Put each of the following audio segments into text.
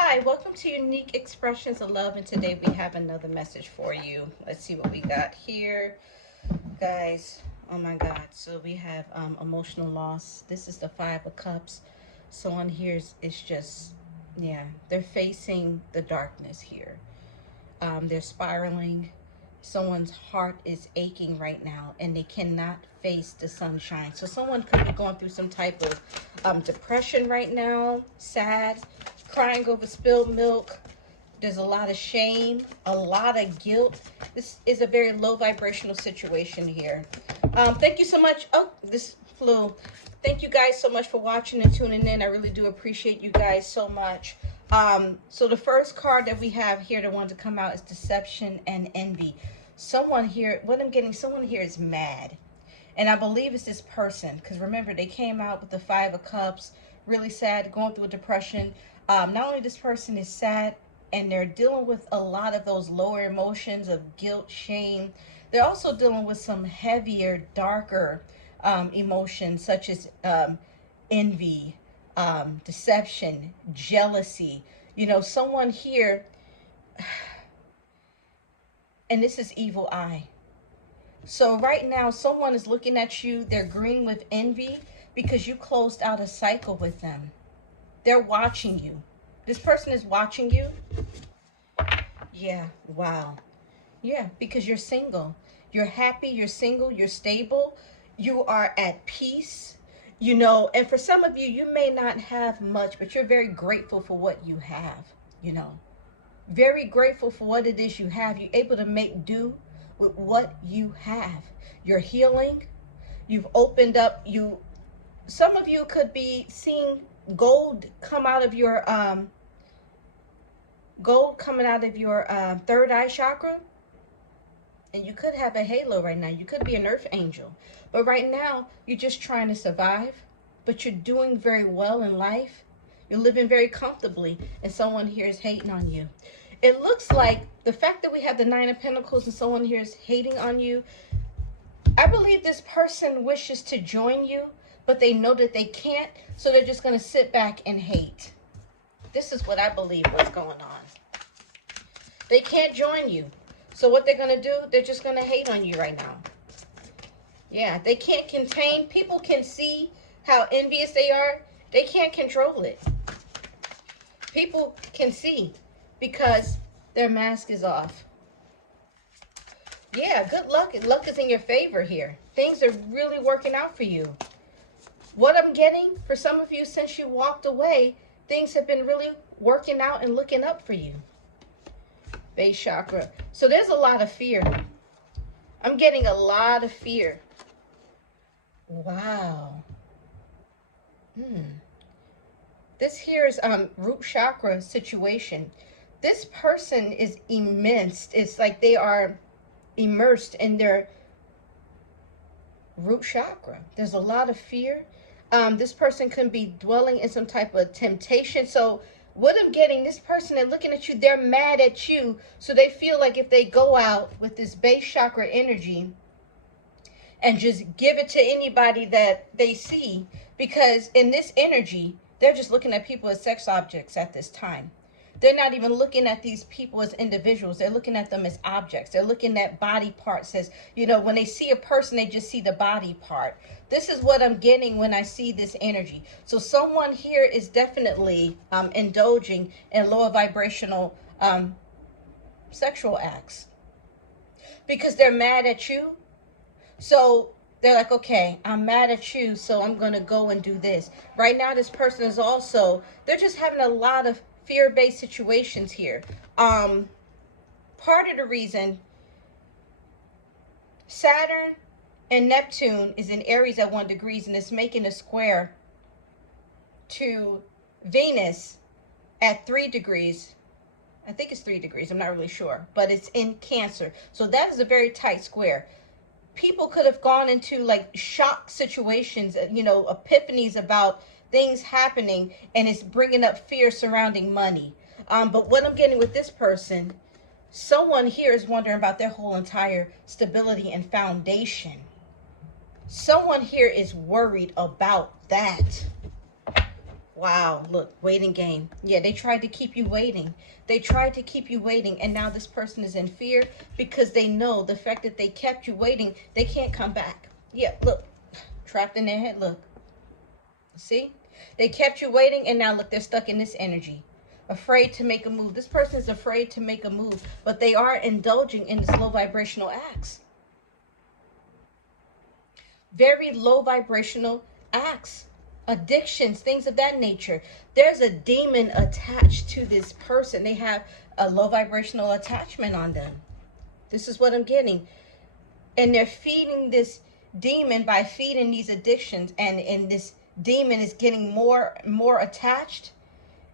Hi, welcome to Unique Expressions of Love, and today we have another message for you. Let's see what we got here, guys. Oh my God! So we have emotional loss. This is the Five of Cups. So on here is just, yeah, they're facing the darkness here. They're spiraling. Someone's heart is aching right now, and they cannot face the sunshine. So someone could be going through some type of depression right now, sad, crying over spilled milk. There's a lot of shame, a lot of guilt. This is a very low vibrational situation here. Thank you so much. Oh, this flew. Thank you guys so much for watching and tuning in. I really do appreciate you guys so much. So the first card that we have here, the one to come out, is deception and envy. Someone here, what I'm getting, someone here is mad. And I believe it's this person. Because remember, they came out with the Five of Cups, really sad, going through a depression. Not only this person is sad, and they're dealing with a lot of those lower emotions of guilt, shame. They're also dealing with some heavier, darker emotions such as envy, deception, jealousy. You know, someone here, and this is evil eye. So right now, someone is looking at you. They're green with envy because you closed out a cycle with them. They're watching you. This person is watching you. Yeah, wow. Yeah, because you're single. You're happy, you're single, you're stable. You are at peace. You know, and for some of you, you may not have much, but you're very grateful for what you have, you know. Very grateful for what it is you have. You're able to make do with what you have. You're healing. You've opened up. Some of you could be seeing gold come out of your third eye chakra, and you could have a halo right now. You could be an earth angel, but right now you're just trying to survive, but you're doing very well in life. You're living very comfortably, and someone here is hating on you. It looks like the fact that we have the Nine of Pentacles and someone here is hating on you, I believe this person wishes to join you, but they know that they can't, so they're just going to sit back and hate. This is what I believe what's going on. They can't join you. So what they're going to do, they're just going to hate on you right now. Yeah, they can't contain. People can see how envious they are. They can't control it. People can see because their mask is off. Yeah, good luck. Luck is in your favor here. Things are really working out for you. What I'm getting, for some of you, since you walked away, things have been really working out and looking up for you. Base chakra. So there's a lot of fear. I'm getting a lot of fear. Wow. This here is root chakra situation. This person is immense. It's like they are immersed in their root chakra. There's a lot of fear. This person can be dwelling in some type of temptation. So what I'm getting, this person, they're looking at you, they're mad at you. So they feel like if they go out with this base chakra energy and just give it to anybody that they see, because in this energy, they're just looking at people as sex objects at this time. They're not even looking at these people as individuals. They're looking at them as objects. They're looking at body parts as, you know, when they see a person, they just see the body part. This is what I'm getting when I see this energy. So someone here is definitely indulging in lower vibrational sexual acts because they're mad at you. So they're like, okay, I'm mad at you, so I'm going to go and do this. Right now, this person is also, they're just having a lot of fear-based situations here. Part of the reason Saturn and Neptune is in Aries at 1 degree, and it's making a square to Venus at 3 degrees. I think it's 3 degrees. I'm not really sure, but it's in Cancer. So that is a very tight square. People could have gone into like shock situations, you know, epiphanies about things happening, and it's bringing up fear surrounding money. But what I'm getting with this person, someone here is wondering about their whole entire stability and foundation. Someone here is worried about that. Wow, look, waiting game. Yeah, they tried to keep you waiting. They tried to keep you waiting, and now this person is in fear because they know the fact that they kept you waiting, they can't come back. Yeah, look, trapped in their head. Look, see? They kept you waiting, and now look, they're stuck in this energy. Afraid to make a move. This person is afraid to make a move, but they are indulging in this low vibrational acts. Very low vibrational acts, addictions, things of that nature. There's a demon attached to this person. They have a low vibrational attachment on them. This is what I'm getting. And they're feeding this demon by feeding these addictions, and this demon is getting more attached,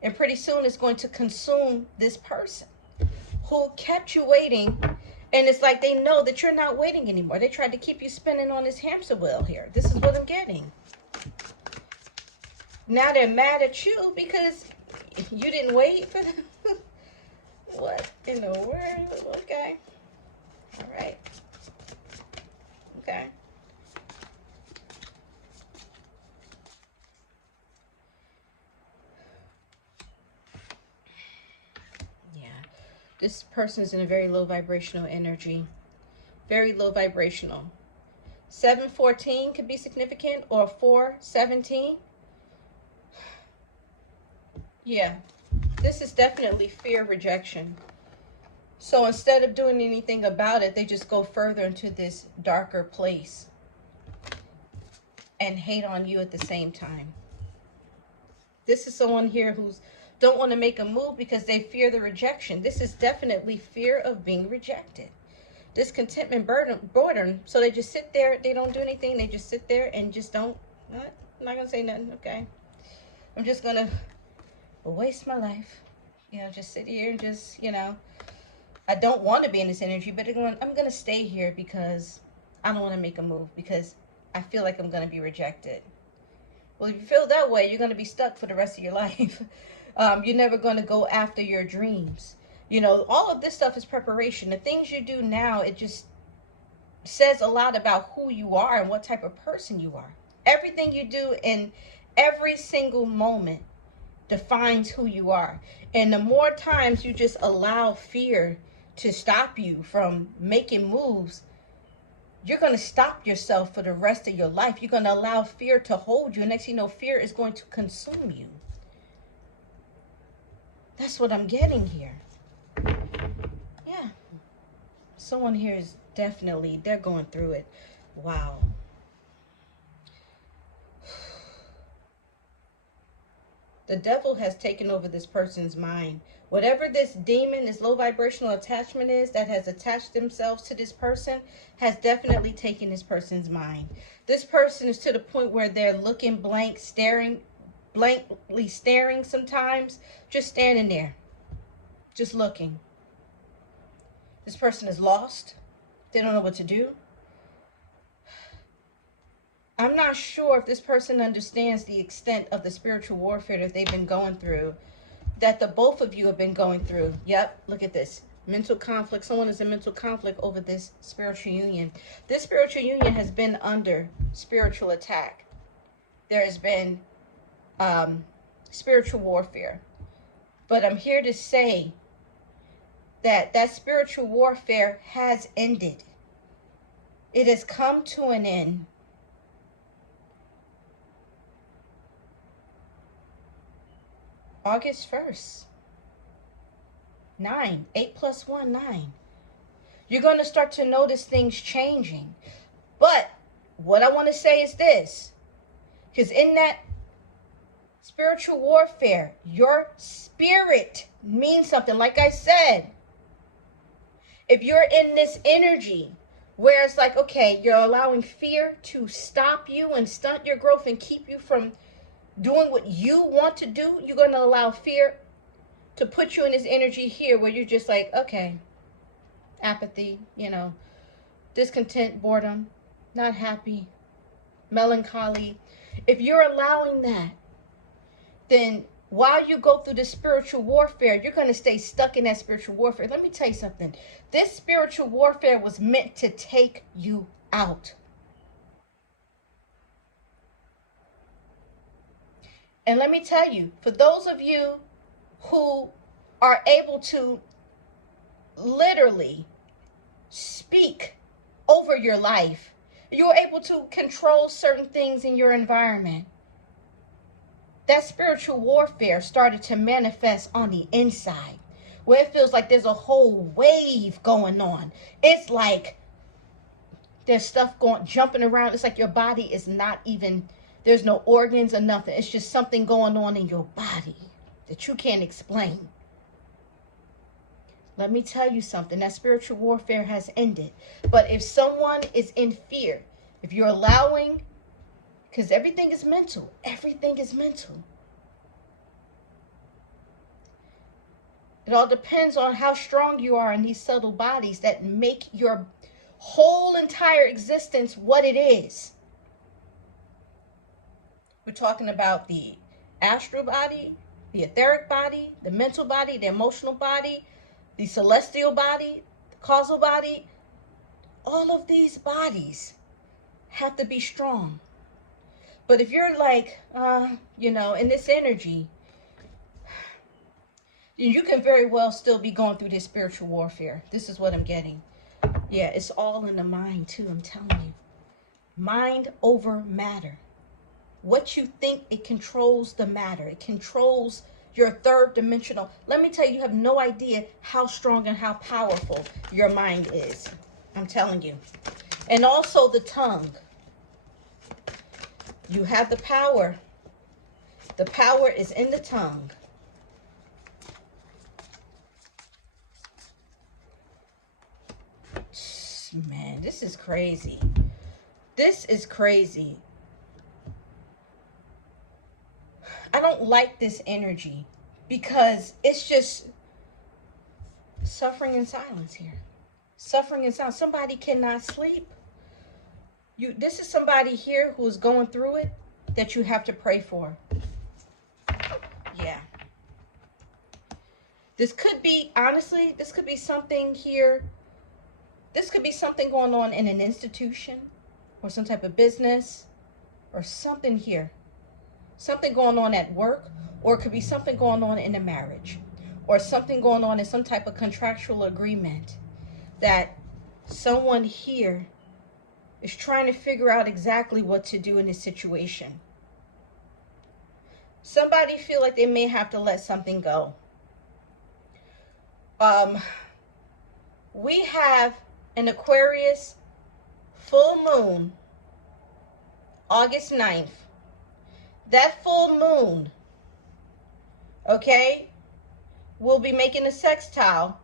and pretty soon it's going to consume this person who kept you waiting. And it's like they know that you're not waiting anymore. They tried to keep you spinning on this hamster wheel here. This is what I'm getting. Now they're mad at you because you didn't wait for them. What in the world? Okay. All right. Okay. Yeah. This person is in a very low vibrational energy. Very low vibrational. 714 could be significant, or 417. Yeah. This is definitely fear, rejection. So instead of doing anything about it, they just go further into this darker place and hate on you at the same time. This is someone here who's don't want to make a move because they fear the rejection. This is definitely fear of being rejected. Discontentment, boredom. So they just sit there. They don't do anything. They just sit there and just don't. What? I'm not going to say nothing. Okay. I'm just going to waste my life. You know, just sit here and just, you know. I don't want to be in this energy, but I'm going to stay here because I don't want to make a move because I feel like I'm going to be rejected. Well, if you feel that way, you're going to be stuck for the rest of your life. You're never going to go after your dreams. You know, all of this stuff is preparation. The things you do now, it just says a lot about who you are and what type of person you are. Everything you do in every single moment defines who you are. And the more times you just allow fear to stop you from making moves, you're going to stop yourself for the rest of your life. You're going to allow fear to hold you. And next thing you know, fear is going to consume you. That's what I'm getting here. Yeah. Someone here is definitely, they're going through it. Wow. The devil has taken over this person's mind. Whatever this demon, this low vibrational attachment is that has attached themselves to this person has definitely taken this person's mind. This person is to the point where they're looking blank, blankly staring sometimes, just standing there, just looking. This person is lost. They don't know what to do. I'm not sure if this person understands the extent of the spiritual warfare that they've been going through, that the both of you have been going through. Yep, look at this. Mental conflict. Someone is in mental conflict over this spiritual union. This spiritual union has been under spiritual attack. There has been spiritual warfare. But I'm here to say that that spiritual warfare has ended. It has come to an end. August 1st. 9. 8 plus 1, 9. You're going to start to notice things changing. But what I want to say is this. Because in that spiritual warfare, your spirit means something. Like I said, if you're in this energy where it's like, okay, you're allowing fear to stop you and stunt your growth and keep you from doing what you want to do, you're going to allow fear to put you in this energy here where you're just like, okay, apathy, you know, discontent, boredom, not happy, melancholy. If you're allowing that, then while you go through the spiritual warfare, you're going to stay stuck in that spiritual warfare. Let me tell you something. This spiritual warfare was meant to take you out. And let me tell you, for those of you who are able to literally speak over your life, you're able to control certain things in your environment. That spiritual warfare started to manifest on the inside, where it feels like there's a whole wave going on. It's like there's stuff jumping around. It's like your body is not even, there's no organs or nothing. It's just something going on in your body that you can't explain. Let me tell you something. That spiritual warfare has ended. But if someone is in fear, if you're allowing, because everything is mental. Everything is mental. It all depends on how strong you are in these subtle bodies that make your whole entire existence what it is. We're talking about the astral body, the etheric body, the mental body, the emotional body, the celestial body, the causal body. All of these bodies have to be strong. But if you're like, in this energy, you can very well still be going through this spiritual warfare. This is what I'm getting. Yeah, it's all in the mind too, I'm telling you. Mind over matter. What you think, it controls the matter. It controls your third dimensional. Let me tell you, you have no idea how strong and how powerful your mind is. I'm telling you. And also the tongue. You have the power. The power is in the tongue. Man, this is crazy. This is crazy. I don't like this energy because it's just suffering in silence here. Suffering in silence. Somebody cannot sleep. This is somebody here who's going through it that you have to pray for. Yeah. This could be, honestly, this could be something here. This could be something going on in an institution or some type of business or something here. Something going on at work, or it could be something going on in a marriage, or something going on in some type of contractual agreement that someone here is trying to figure out exactly what to do in this situation. Somebody feel like they may have to let something go. We have an Aquarius full moon, August 9th. That full moon, okay, will be making a sextile.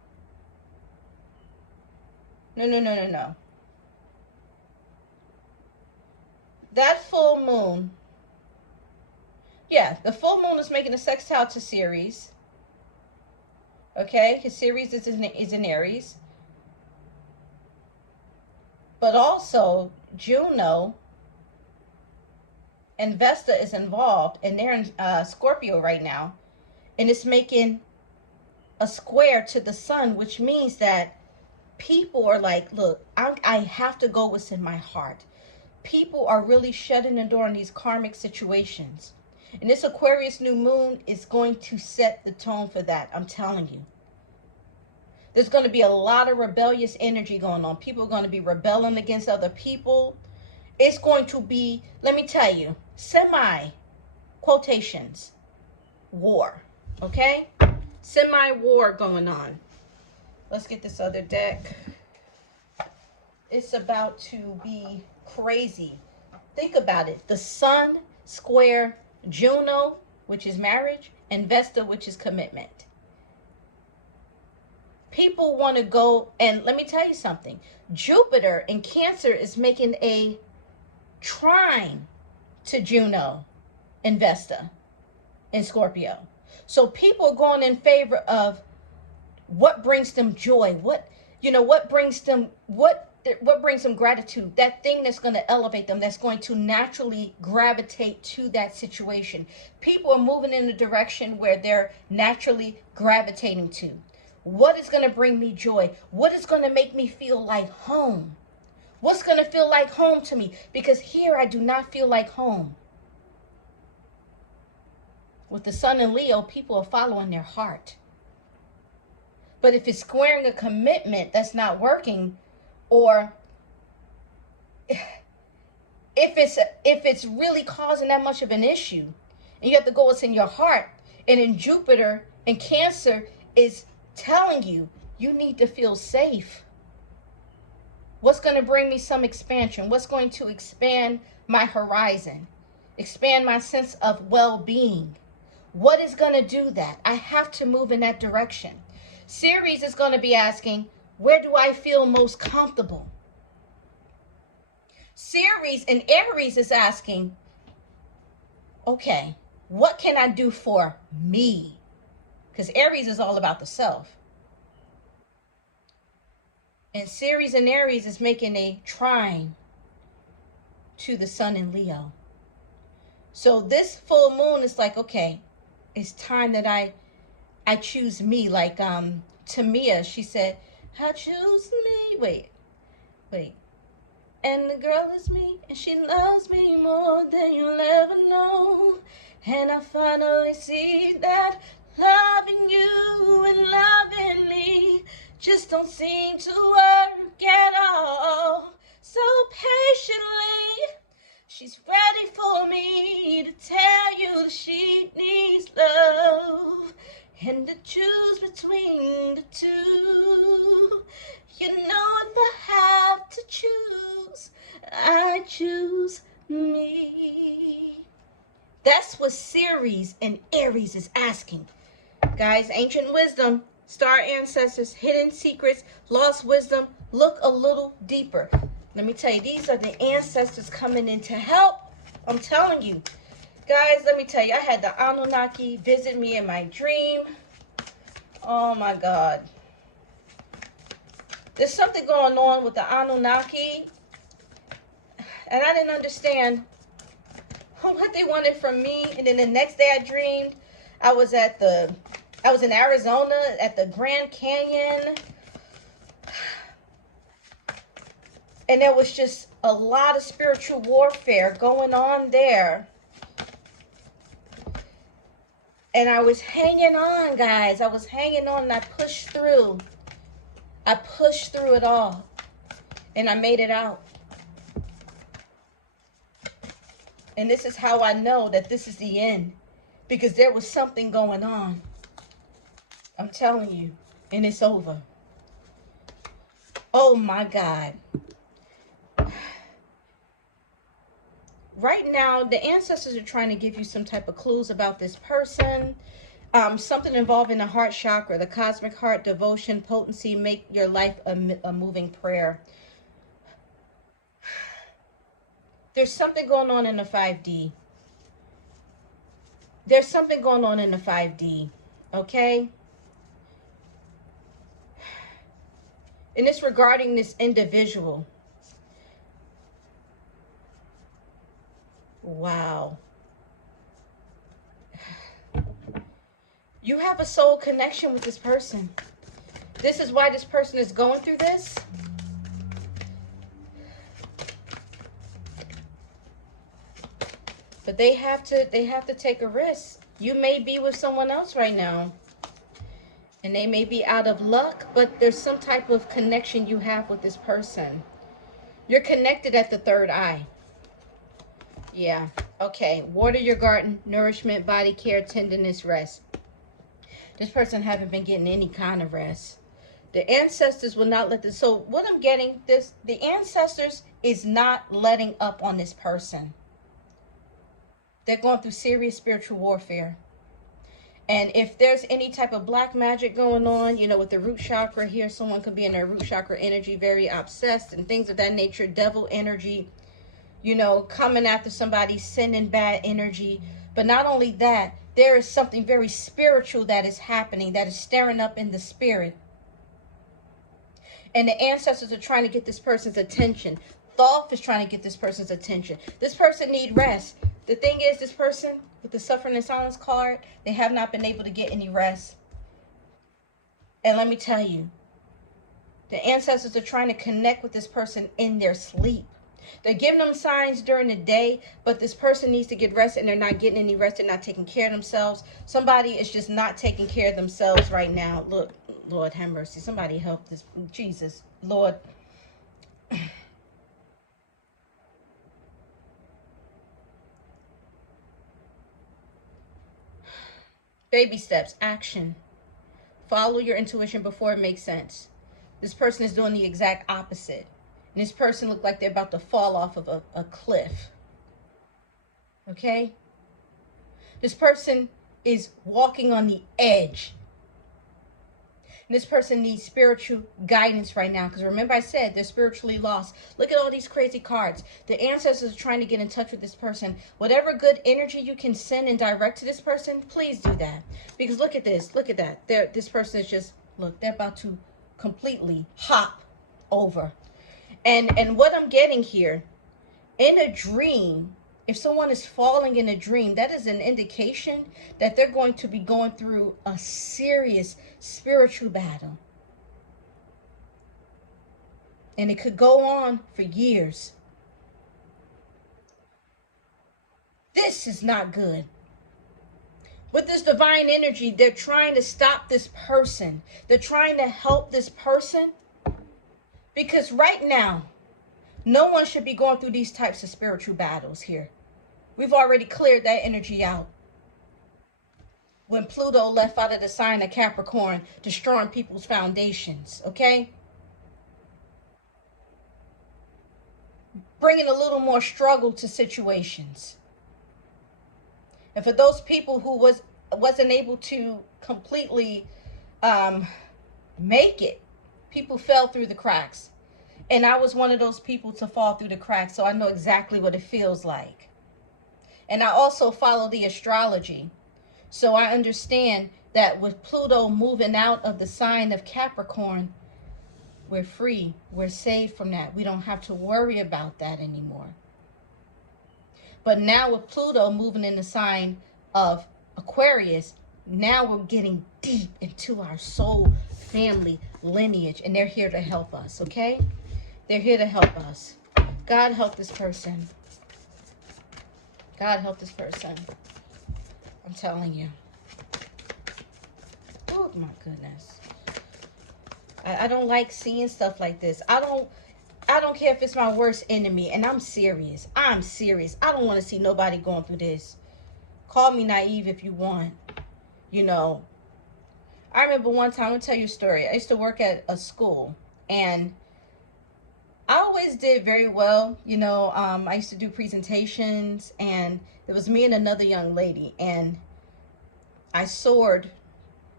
No. That full moon, yeah, the full moon is making a sextile to Ceres. Okay, his Ceres is in Aries. But also, Juno and Vesta is involved, and they're in Scorpio right now, and it's making a square to the sun, which means that people are like, look, I have to go what's in my heart. People are really shutting the door on these karmic situations, and this Aquarius new moon is going to set the tone for that. I'm telling you. There's going to be a lot of rebellious energy going on. People are going to be rebelling against other people. It's going to be, let me tell you, quotations, war, okay? Semi-war going on. Let's get this other deck. It's about to be crazy. Think about it. The sun square Juno, which is marriage, and Vesta, which is commitment. People want to go, and let me tell you something. Jupiter in Cancer is making a trine to Juno and Vesta in Scorpio. So people are going in favor of what brings them joy, what brings them gratitude, that thing that's going to elevate them, that's going to naturally gravitate to that situation. People are moving in a direction where they're naturally gravitating to. What is going to bring me joy? What is going to make me feel like home? What's going to feel like home to me? Because here I do not feel like home. With the sun in Leo, people are following their heart. But if it's squaring a commitment that's not working, or if it's really causing that much of an issue, and you have to go what's in your heart, and in Jupiter and Cancer is telling you, you need to feel safe. What's going to bring me some expansion? What's going to expand my horizon? Expand my sense of well-being? What is going to do that? I have to move in that direction. Ceres is going to be asking, where do I feel most comfortable? Ceres and Aries is asking, okay, what can I do for me? Because Aries is all about the self. And Ceres and Aries is making a trine to the sun in Leo. So this full moon is like, okay, it's time that I choose me. Like Tamia, she said, I choose me. Wait. And the girl is me, and she loves me more than you'll ever know. And I finally see that loving you and loving me just don't seem to work at all. So patiently, she's ready for me to tell you that she needs love. And to choose between the two. You know, if I have to choose, I choose me. That's what Ceres and Aries is asking. Guys, ancient wisdom, star ancestors, hidden secrets, lost wisdom. Look a little deeper. Let me tell you, these are the ancestors coming in to help. I'm telling you. Guys, let me tell you, I had the Anunnaki visit me in my dream. Oh my God. There's something going on with the Anunnaki. And I didn't understand what they wanted from me. And then the next day I dreamed I was in Arizona at the Grand Canyon. And there was just a lot of spiritual warfare going on there. And I was hanging on, guys. I was hanging on, and I pushed through. I pushed through it all. And I made it out. And this is how I know that this is the end. Because there was something going on. I'm telling you. And it's over. Oh my God. Right now, the ancestors are trying to give you some type of clues about this person. Something involving the heart chakra, the cosmic heart, devotion, potency, make your life a moving prayer. There's something going on in the 5D. There's something going on in the 5D, okay? And it's regarding this individual. Wow. You have a soul connection with this person. This is why this person is going through this. But they have to take a risk. You may be with someone else right now. And they may be out of luck, but there's some type of connection you have with this person. You're connected at the third eye. Yeah. Okay. Water your garden, nourishment, body care, tenderness, rest. This person haven't been getting any kind of rest. The ancestors will not let this. So what I'm getting, the ancestors is not letting up on this person. They're going through serious spiritual warfare. And if there's any type of black magic going on, you know, with the root chakra here, someone could be in their root chakra energy, very obsessed and things of that nature, devil energy, you know, coming after somebody, sending bad energy. But not only that, there is something very spiritual that is happening, that is stirring up in the spirit. And the ancestors are trying to get this person's attention. Thoth is trying to get this person's attention. This person needs rest. The thing is, this person with the suffering and silence card, they have not been able to get any rest. And let me tell you, the ancestors are trying to connect with this person in their sleep. They're giving them signs during the day, but this person needs to get rest and they're not getting any rest. They're not taking care of themselves. Somebody is just not taking care of themselves right now. Look, Lord have mercy. Somebody help this. Jesus, Lord. Baby steps, action. Follow your intuition before it makes sense. This person is doing the exact opposite. And this person looked like they're about to fall off of a cliff. Okay? This person is walking on the edge. And this person needs spiritual guidance right now. Because remember I said they're spiritually lost. Look at all these crazy cards. The ancestors are trying to get in touch with this person. Whatever good energy you can send and direct to this person, please do that. Because look at this. Look at that. This person is just, look, they're about to completely hop over. And what I'm getting here, in a dream, if someone is falling in a dream, that is an indication that they're going to be going through a serious spiritual battle. And it could go on for years. This is not good. With this divine energy, they're trying to stop this person. They're trying to help this person. Because right now, no one should be going through these types of spiritual battles here. We've already cleared that energy out. When Pluto left out of the sign of Capricorn, destroying people's foundations, okay? Bringing a little more struggle to situations. And for those people who wasn't able to completely make it, people fell through the cracks. And I was one of those people to fall through the cracks, so I know exactly what it feels like. And I also follow the astrology. So I understand that with Pluto moving out of the sign of Capricorn, we're free. We're saved from that. We don't have to worry about that anymore. But now with Pluto moving in the sign of Aquarius, now we're getting deep into our soul family lineage. And they're here to help us, okay? They're here to help us. God help this person. God help this person. I'm telling you. Oh my goodness. I don't like seeing stuff like this. I don't care if it's my worst enemy, and I'm serious. I'm serious. I don't want to see nobody going through this. Call me naive if you want. You know, I remember one time, I'm going to tell you a story. I used to work at a school, and I always did very well. You know, I used to do presentations, and it was me and another young lady, and I soared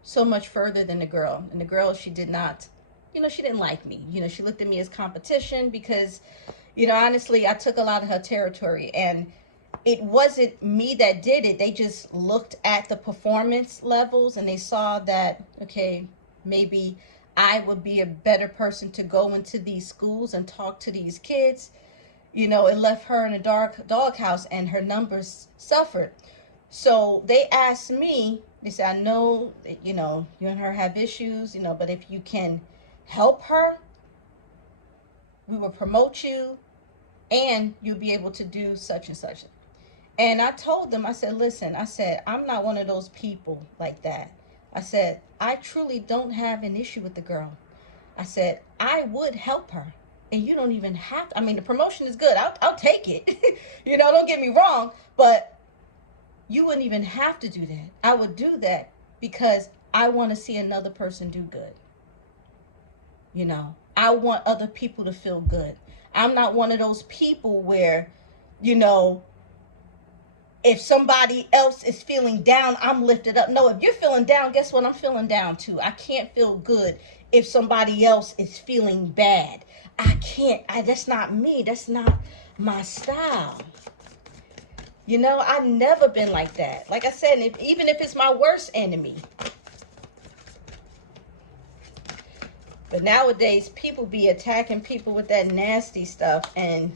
so much further than the girl. And the girl, she did not, you know, she didn't like me. You know, she looked at me as competition because, you know, honestly, I took a lot of her territory. And it wasn't me that did it. They just looked at the performance levels and they saw that, okay, maybe I would be a better person to go into these schools and talk to these kids. You know, it left her in a dark doghouse and her numbers suffered. So they asked me, they said, I know that, you know, you and her have issues, you know, but if you can help her, we will promote you and you'll be able to do such and such. And I told them, I said, listen, I said, I'm not one of those people like that. I said, I truly don't have an issue with the girl. I said, I would help her. And you don't even have to. I mean, the promotion is good. I'll take it. You know, don't get me wrong. But you wouldn't even have to do that. I would do that because I want to see another person do good. You know, I want other people to feel good. I'm not one of those people where, you know, if somebody else is feeling down, I'm lifted up. No, if you're feeling down, guess what? I'm feeling down too. I can't feel good if somebody else is feeling bad. I can't. That's not me. That's not my style. You know, I've never been like that. Like I said, even if it's my worst enemy. But nowadays, people be attacking people with that nasty stuff and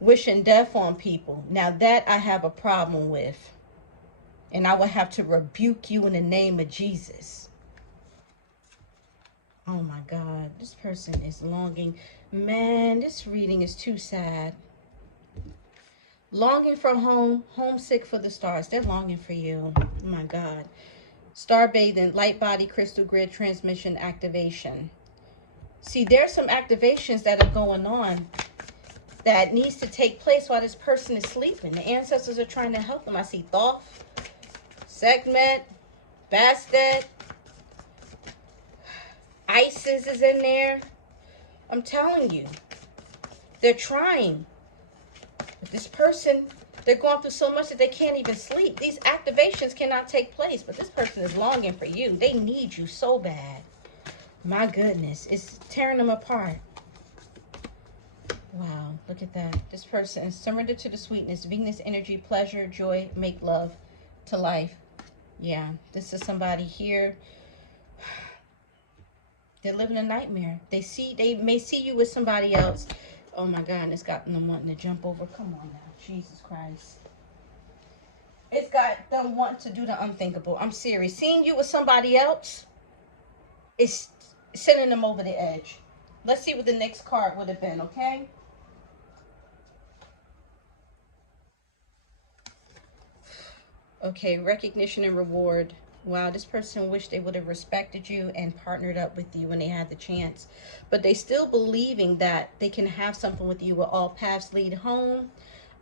wishing death on people. Now that I have a problem with. And I will have to rebuke you in the name of Jesus. Oh my God, this person is longing. Man, this reading is too sad. Longing for home, homesick for the stars. They're longing for you. Oh my God. Star bathing, light body, crystal grid, transmission, activation. See, there's some activations that are going on that needs to take place while this person is sleeping. The ancestors are trying to help them. I see Thoth, Segment, Bastet, Isis is in there. I'm telling you, they're trying. But this person, they're going through so much that they can't even sleep. These activations cannot take place, but this person is longing for you. They need you so bad. My goodness, it's tearing them apart. Wow, look at that. This person is surrendered to the sweetness, Venus energy, pleasure, joy, make love to life. Yeah, this is somebody here. They're living a nightmare. They may see you with somebody else. Oh my God, and it's got them wanting to jump over. Come on now, Jesus Christ. It's got them wanting to do the unthinkable. I'm serious. Seeing you with somebody else is sending them over the edge. Let's see what the next card would have been, okay? Okay, recognition and reward. Wow, this person wished they would have respected you and partnered up with you when they had the chance. But they still believing that they can have something with you where all paths lead home.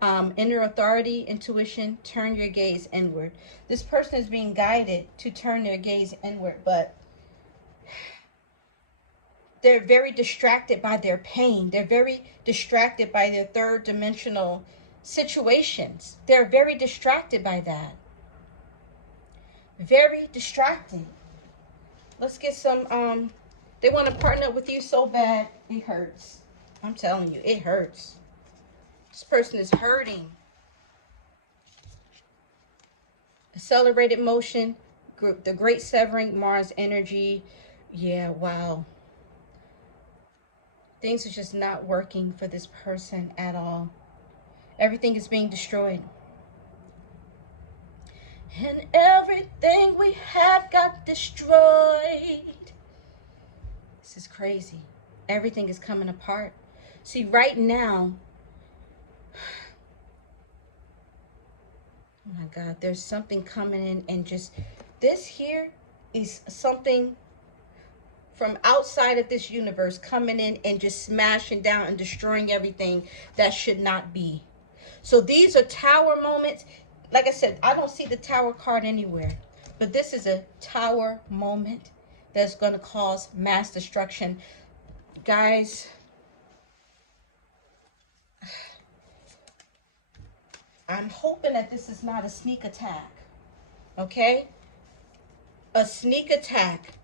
Inner authority, intuition, turn your gaze inward. This person is being guided to turn their gaze inward, but they're very distracted by their pain. They're very distracted by their third dimensional situations. They're very distracted by that. Very distracting. Let's get some, they want to partner up with you so bad, it hurts. I'm telling you, it hurts. This person is hurting. Accelerated motion, the great severing, Mars energy. Yeah, wow. Things are just not working for this person at all. Everything is being destroyed. And everything we had got destroyed. This is crazy. Everything is coming apart. See, right now, oh my God, there's something coming in and just, this here is something from outside of this universe coming in and just smashing down and destroying everything that should not be. So these are tower moments. Like I said, I don't see the tower card anywhere, but this is a tower moment that's going to cause mass destruction. Guys, I'm hoping that this is not a sneak attack, okay? A sneak attack.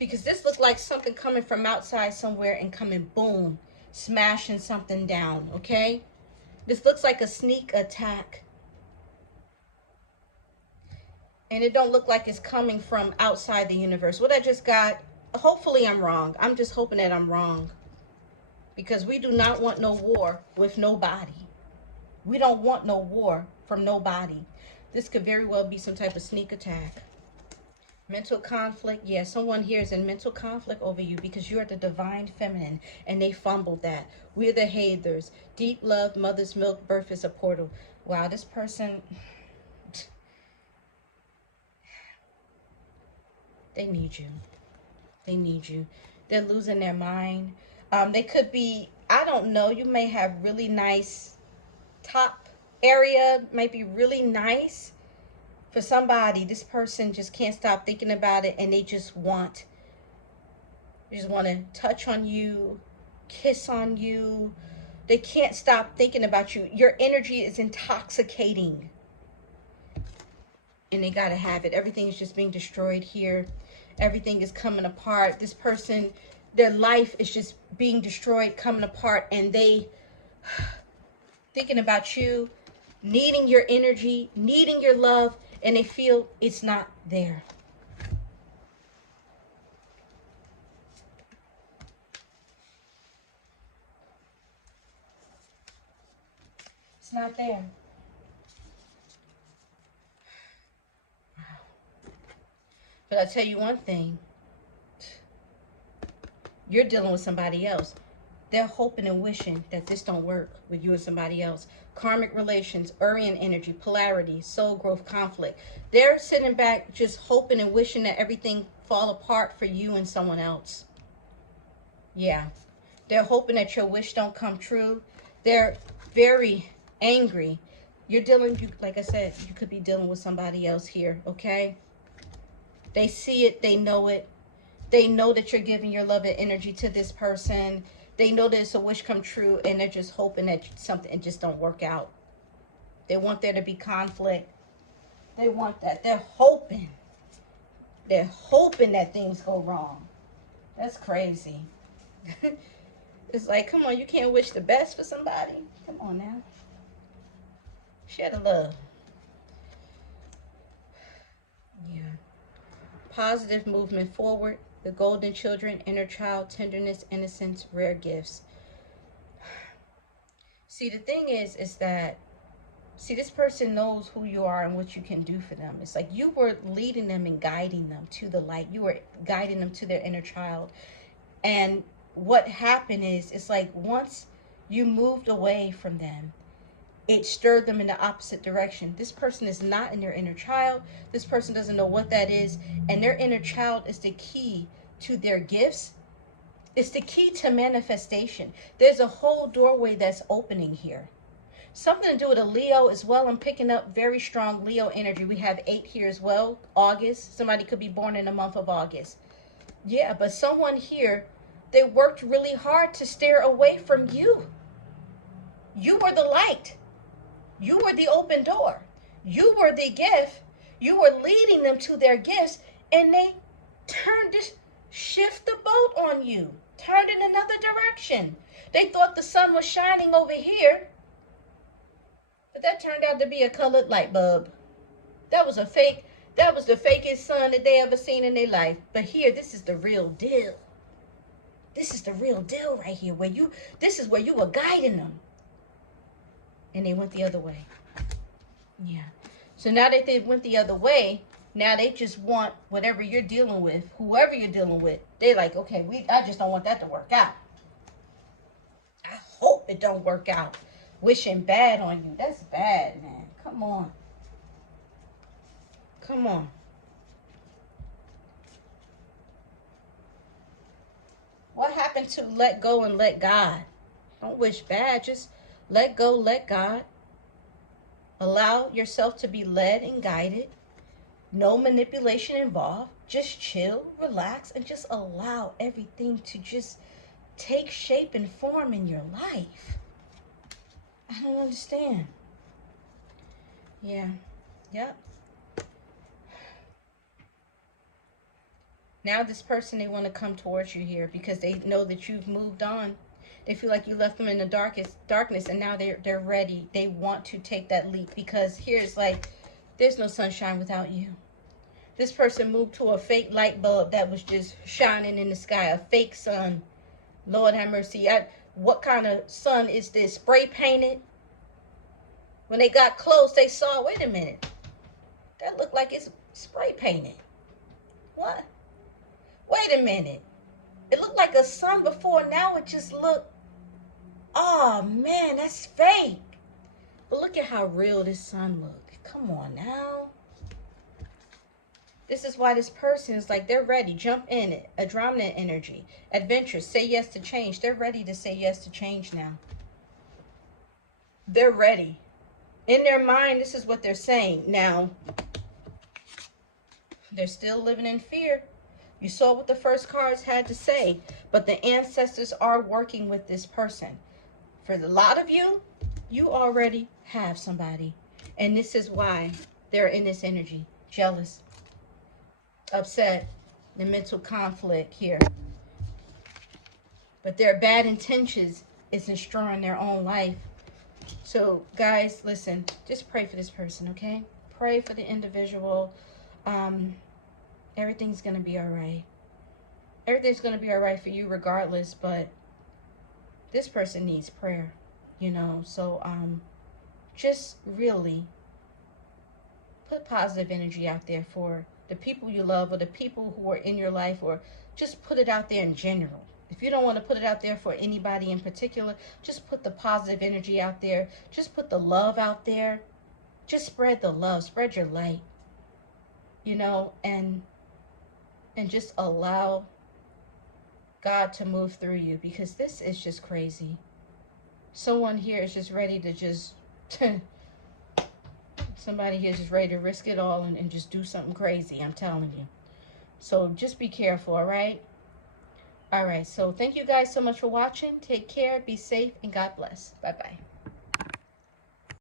Because this looked like something coming from outside somewhere and coming boom, smashing something down, okay? This looks like a sneak attack. And it don't look like it's coming from outside the universe. What I just got, hopefully I'm wrong. I'm just hoping that I'm wrong. Because we do not want no war with nobody. We don't want no war from nobody. This could very well be some type of sneak attack. Mental conflict. Yeah, someone here is in mental conflict over you because you're the divine feminine and they fumbled that. We're the haters. Deep love, mother's milk, birth is a portal. Wow, this person, they need you. They need you. They're losing their mind. They could be, I don't know, you may have really nice top area, might be really nice. For somebody, this person just can't stop thinking about it and they just want to touch on you, kiss on you. They can't stop thinking about you. Your energy is intoxicating. And they got to have it. Everything is just being destroyed here. Everything is coming apart. This person, their life is just being destroyed, coming apart. And they thinking about you, needing your energy, needing your love. And they feel it's not there. It's not there. But I tell you one thing, you're dealing with somebody else. They're hoping and wishing that this don't work with you and somebody else. Karmic relations, Urian energy, polarity, soul growth, conflict. They're sitting back just hoping and wishing that everything fall apart for you and someone else. Yeah. They're hoping that your wish don't come true. They're very angry. You're dealing, like I said, you could be dealing with somebody else here, okay? They see it, they know it. They know that you're giving your love and energy to this person. They know that it's a wish come true, and they're just hoping that something it just don't work out. They want there to be conflict. They want that. They're hoping. They're hoping that things go wrong. That's crazy. It's like, come on, you can't wish the best for somebody. Come on now. Share the love. Yeah. Positive movement forward. The golden children, inner child, tenderness, innocence, rare gifts. See, the thing is that, see, this person knows who you are and what you can do for them. It's like you were leading them and guiding them to the light. You were guiding them to their inner child. And what happened is, it's like once you moved away from them, it stirred them in the opposite direction. This person is not in their inner child. This person doesn't know what that is. And their inner child is the key to their gifts. It's the key to manifestation. There's a whole doorway that's opening here. Something to do with a Leo as well. I'm picking up very strong Leo energy. We have 8 here as well. August. Somebody could be born in the month of August. Yeah, but someone here, they worked really hard to steer away from you. You were the light. You were the open door. You were the gift. You were leading them to their gifts, and they turned this, shift the boat on you, turned in another direction. They thought the sun was shining over here, but that turned out to be a colored light bulb. That was a fake. That was the fakest sun that they ever seen in their life. But here, this is the real deal. This is the real deal right here. This is where you were guiding them. And they went the other way. Yeah. So now that they went the other way, now they just want whatever you're dealing with, whoever you're dealing with. They're like, okay, I just don't want that to work out. I hope it don't work out. Wishing bad on you. That's bad, man. Come on. Come on. What happened to let go and let God? Don't wish bad. Just let go, let God. Allow yourself to be led and guided. No manipulation involved. Just chill, relax, and just allow everything to just take shape and form in your life. I don't understand. Yeah. Yep. Now this person, they want to come towards you here because they know that you've moved on. They feel like you left them in the darkness, and now they're ready. They want to take that leap because here's like, there's no sunshine without you. This person moved to a fake light bulb that was just shining in the sky, a fake sun. Lord have mercy. What kind of sun is this? Spray painted? When they got close, they saw, wait a minute. That looked like it's spray painted. What? Wait a minute. It looked like a sun before. Now it just looked, oh man, that's fake. But look at how real this sun looked. Come on now. This is why this person is like, they're ready. Jump in it. Adrenaline energy. Adventure. Say yes to change. They're ready to say yes to change now. They're ready. In their mind, this is what they're saying. Now, they're still living in fear. You saw what the first cards had to say. But the ancestors are working with this person. For a lot of you, you already have somebody. And this is why they're in this energy. Jealous. Upset. The mental conflict here. But their bad intentions is destroying their own life. So, guys, listen. Just pray for this person, okay? Pray for the individual. Everything's going to be all right. Everything's going to be all right for you regardless, but this person needs prayer, you know. So, just really put positive energy out there for the people you love, or the people who are in your life, or just put it out there in general. If you don't want to put it out there for anybody in particular, just put the positive energy out there. Just put the love out there. Just spread the love, spread your light, you know, and just allow God to move through you, because this is just crazy. Someone here is just ready to just somebody here is just ready to risk it all and just do something crazy, I'm telling you. So just be careful, all right? All right, so thank you guys so much for watching. Take care, be safe, and God bless. Bye-bye.